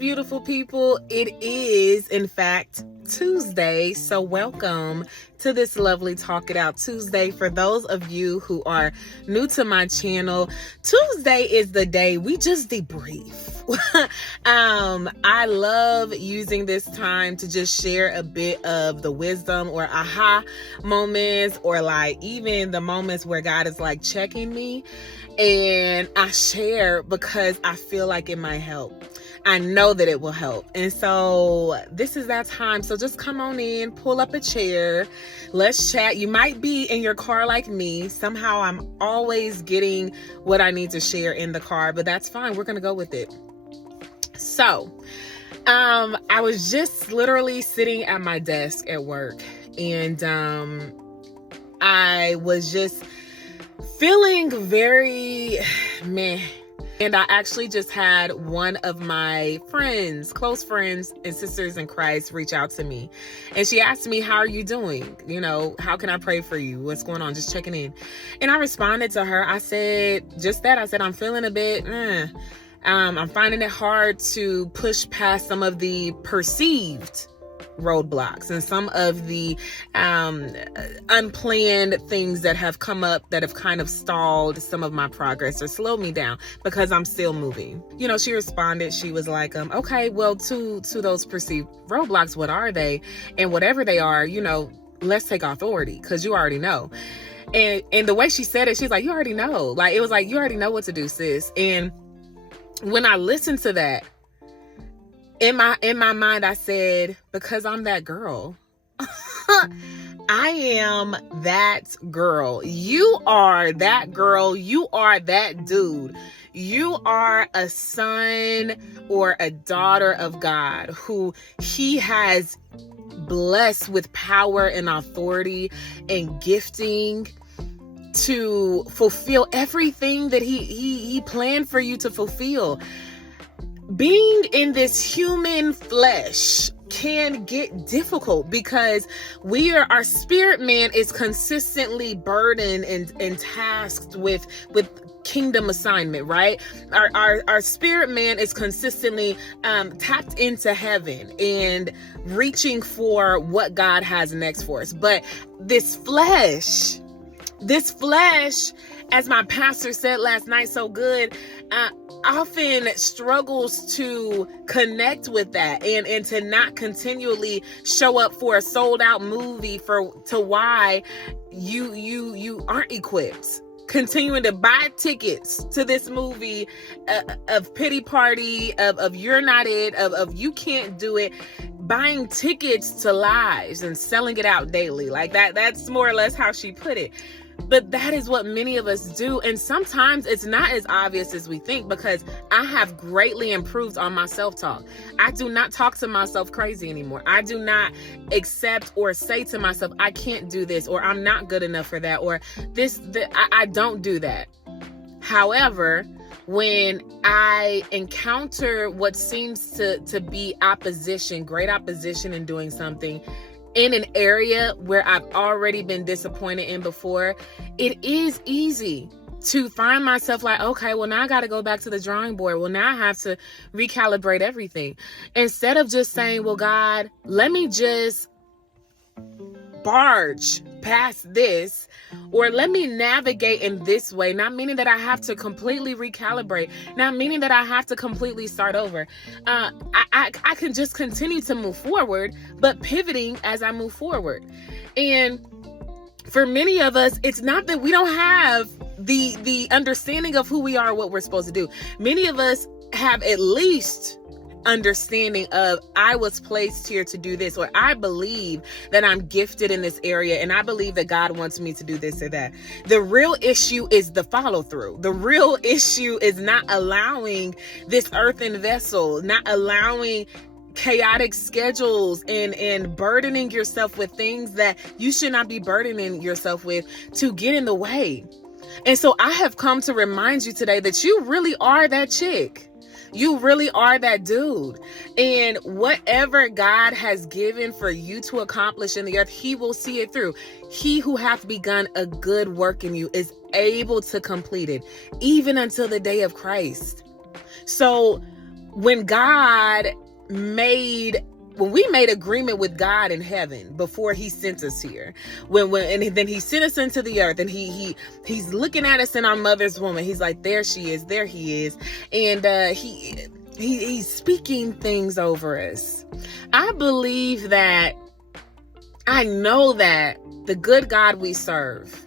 beautiful people. It is, in fact, Tuesday. So welcome to this lovely Talk It Out Tuesday. For those of you who are new to my channel, Tuesday is the day we just debrief. I love using this time to just share a bit of the wisdom or aha moments, or like even the moments where God is like checking me, and I share because I feel like it might help. I know that it will help. And so this is that time. So just come on in, pull up a chair. Let's chat. You might be in your car like me. Somehow I'm always getting what I need to share in the car, but that's fine. We're going to go with it. So, I was just literally sitting at my desk at work, and I was just feeling very meh. And I actually just had one of my friends, close friends and sisters in Christ, reach out to me. And she asked me, how are you doing? You know, how can I pray for you? What's going on? Just checking in. And I responded to her. I said, just that. I said, I'm feeling a bit, I'm finding it hard to push past some of the perceived roadblocks and some of the unplanned things that have come up that have kind of stalled some of my progress or slowed me down because I'm still moving. You know, she responded, she was like, okay, well, to those perceived roadblocks, what are they? And whatever they are, you know, let's take authority, because you already know. And the way she said it, she's like, you already know. Like, it was like, you already know what to do, sis. And when I listened to that, in my mind, I said, because I'm that girl. I am that girl. You are that girl. You are that dude. You are a son or a daughter of God who he has blessed with power and authority and gifting to fulfill everything that he planned for you to fulfill. Being in this human flesh can get difficult because our spirit man is consistently burdened and tasked with kingdom assignment, right? Our spirit man is consistently tapped into heaven and reaching for what God has next for us. But this flesh, as my pastor said last night so good, often struggles to connect with that and to not continually show up for a sold out movie to why you aren't equipped. Continuing to buy tickets to this movie of pity party, of you're not it, of you can't do it, buying tickets to lives and selling it out daily. Like that's more or less how she put it. But that is what many of us do. And sometimes it's not as obvious as we think, because I have greatly improved on my self-talk. I do not talk to myself crazy anymore. I do not accept or say to myself, I can't do this, or I'm not good enough for that, or I don't do that. However, when I encounter what seems to be opposition, great opposition in doing something, in an area where I've already been disappointed in before, it is easy to find myself like, okay, well, now I got to go back to the drawing board. Well, now I have to recalibrate everything. Instead of just saying, well, God, let me just barge past this, or let me navigate in this way, not meaning that I have to completely recalibrate, not meaning that I have to completely start over. I can just continue to move forward, but pivoting as I move forward. And for many of us, it's not that we don't have the understanding of who we are, what we're supposed to do. Many of us have at least understanding of, I was placed here to do this, or I believe that I'm gifted in this area, and I believe that God wants me to do this or that. The real issue is the follow through. The real issue is not allowing this earthen vessel, not allowing chaotic schedules and burdening yourself with things that you should not be burdening yourself with to get in the way. And so I have come to remind you today that you really are that chick. You really are that dude. And whatever God has given for you to accomplish in the earth, he will see it through. He who hath begun a good work in you is able to complete it, even until the day of Christ. So when we made agreement with God in heaven before he sent us here, and then he sent us into the earth, and he's looking at us in our mother's womb, and he's like, there she is, there he is, and he's speaking things over us. I believe that, I know that the good God we serve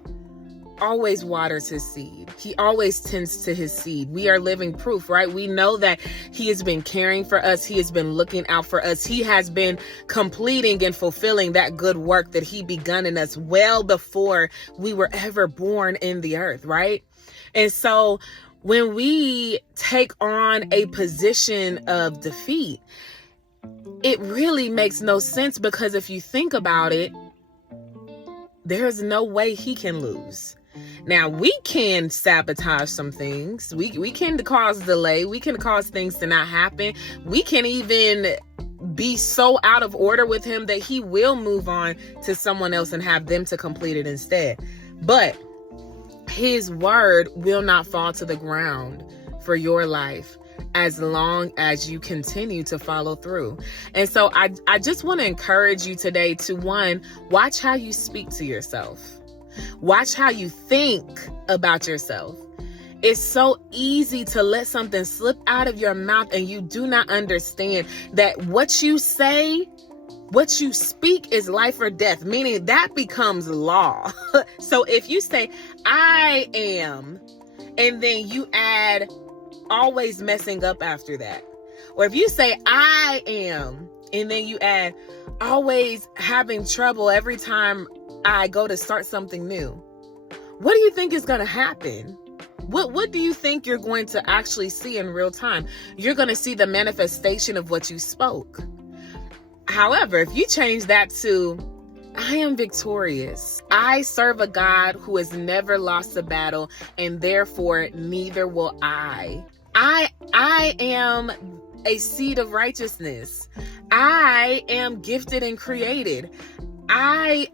always waters his seed. He always tends to his seed. We are living proof, right? We know that he has been caring for us. He has been looking out for us. He has been completing and fulfilling that good work that he begun in us well before we were ever born in the earth, right? And so when we take on a position of defeat, it really makes no sense, because if you think about it, there's no way he can lose. Now, we can sabotage some things. We can cause delay. We can cause things to not happen. We can even be so out of order with him that he will move on to someone else and have them to complete it instead. But his word will not fall to the ground for your life as long as you continue to follow through. And so I just want to encourage you today to, one, watch how you speak to yourself. Watch how you think about yourself. It's so easy to let something slip out of your mouth and you do not understand that what you say, what you speak is life or death, meaning that becomes law. So if you say, I am, and then you add always messing up after that, or if you say, I am, and then you add always having trouble every time I go to start something new, what do you think is going to happen? What do you think you're going to actually see in real time? You're going to see the manifestation of what you spoke. However, if you change that to, I am victorious. I serve a God who has never lost a battle, and therefore neither will I. I am a seed of righteousness. I am gifted and created. I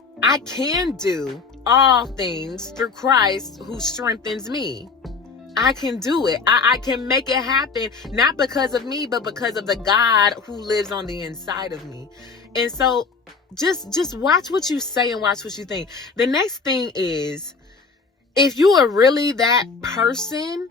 can do all things through Christ who strengthens me. I can do it. I can make it happen, not because of me, but because of the God who lives on the inside of me. And so just watch what you say and watch what you think. The next thing is, if you are really that person,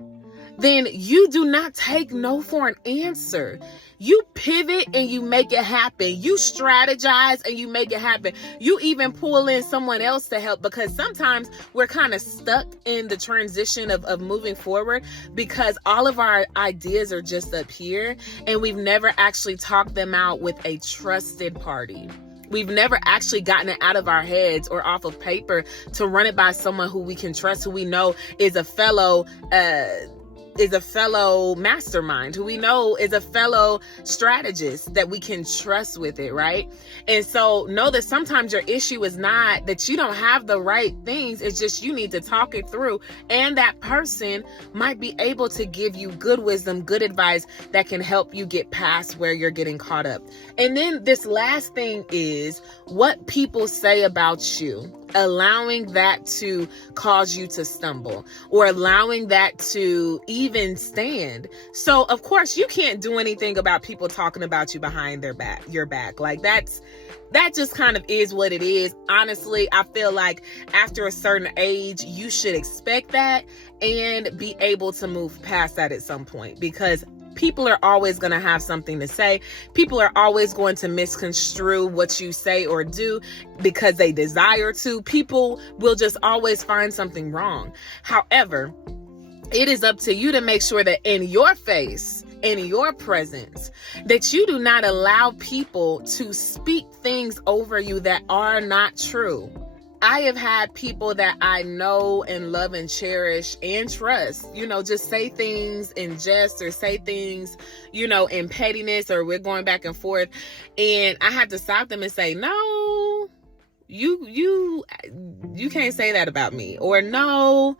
then you do not take no for an answer. You pivot and you make it happen. You strategize and you make it happen. You even pull in someone else to help, because sometimes we're kind of stuck in the transition of moving forward because all of our ideas are just up here and we've never actually talked them out with a trusted party. We've never actually gotten it out of our heads or off of paper to run it by someone who we can trust, who we know is a fellow mastermind, who we know is a fellow strategist that we can trust with it, right? And so know that sometimes your issue is not that you don't have the right things. It's just you need to talk it through, and that person might be able to give you good wisdom, good advice that can help you get past where you're getting caught up. And then this last thing is what people say about you, allowing that to cause you to stumble, or allowing that to even stand. So of course you can't do anything about people talking about you behind your back. Like that just kind of is what it is. Honestly, I feel like after a certain age, you should expect that and be able to move past that at some point, because people are always going to have something to say. People are always going to misconstrue what you say or do because they desire to. People will just always find something wrong. However, it is up to you to make sure that in your face, in your presence, that you do not allow people to speak things over you that are not true. I have had people that I know and love and cherish and trust, just say things in jest or say things, in pettiness, or we're going back and forth. And I had to stop them and say, no, you can't say that about me. Or no,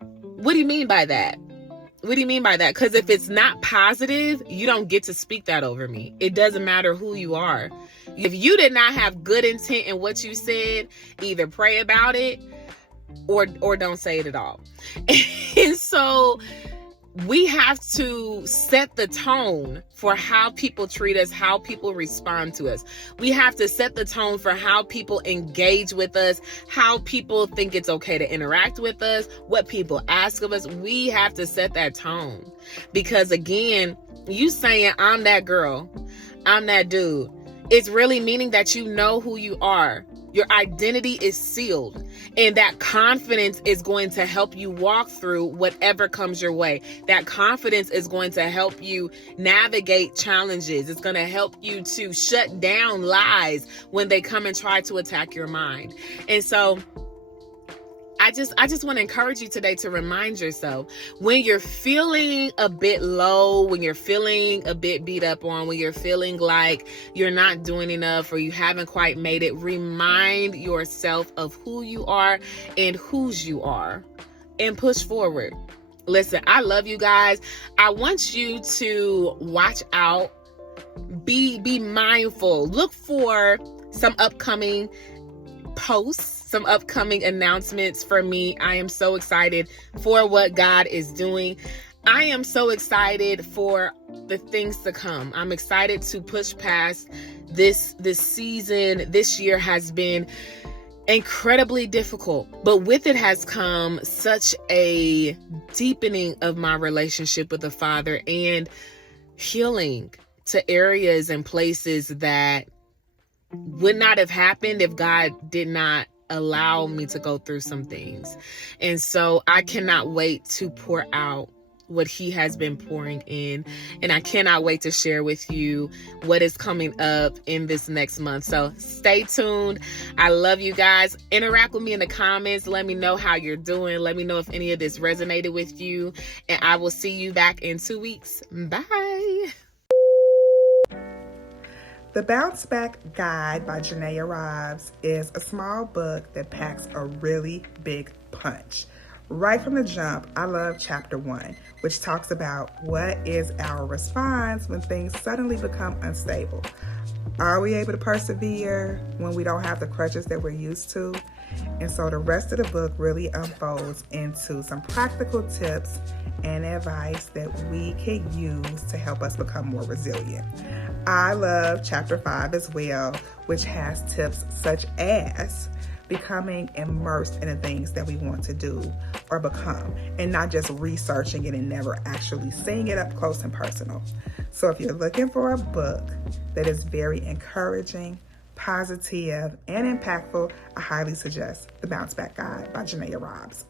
what do you mean by that? What do you mean by that? Because if it's not positive, you don't get to speak that over me. It doesn't matter who you are. If you did not have good intent in what you said, either pray about it or don't say it at all. And so we have to set the tone for how people treat us, how people respond to us. We have to set the tone for how people engage with us, how people think it's okay to interact with us, what people ask of us. We have to set that tone. Because again, you saying, I'm that girl, I'm that dude, it's really meaning that you know who you are. Your identity is sealed, and that confidence is going to help you walk through whatever comes your way. That confidence is going to help you navigate challenges. It's going to help you to shut down lies when they come and try to attack your mind. And so I just want to encourage you today to remind yourself, when you're feeling a bit low, when you're feeling a bit beat up on, when you're feeling like you're not doing enough or you haven't quite made it, remind yourself of who you are and whose you are, and push forward. Listen, I love you guys. I want you to watch out, be mindful, look for some upcoming posts, some upcoming announcements for me. I am so excited for what God is doing. I am so excited for the things to come. I'm excited to push past this season. This year has been incredibly difficult, but with it has come such a deepening of my relationship with the Father and healing to areas and places that would not have happened if God did not allow me to go through some things. And so I cannot wait to pour out what He has been pouring in. And I cannot wait to share with you what is coming up in this next month. So stay tuned. I love you guys. Interact with me in the comments. Let me know how you're doing. Let me know if any of this resonated with you. And I will see you back in 2 weeks. Bye. The Bounceback Guide by Janaea Robbs is a small book that packs a really big punch. Right from the jump, I love chapter 1, which talks about what is our response when things suddenly become unstable. Are we able to persevere when we don't have the crutches that we're used to? And so the rest of the book really unfolds into some practical tips and advice that we can use to help us become more resilient. I love chapter 5 as well, which has tips such as becoming immersed in the things that we want to do or become, and not just researching it and never actually seeing it up close and personal. So if you're looking for a book that is very encouraging, positive, and impactful, I highly suggest The Bounceback Guide by Janaea Robbs.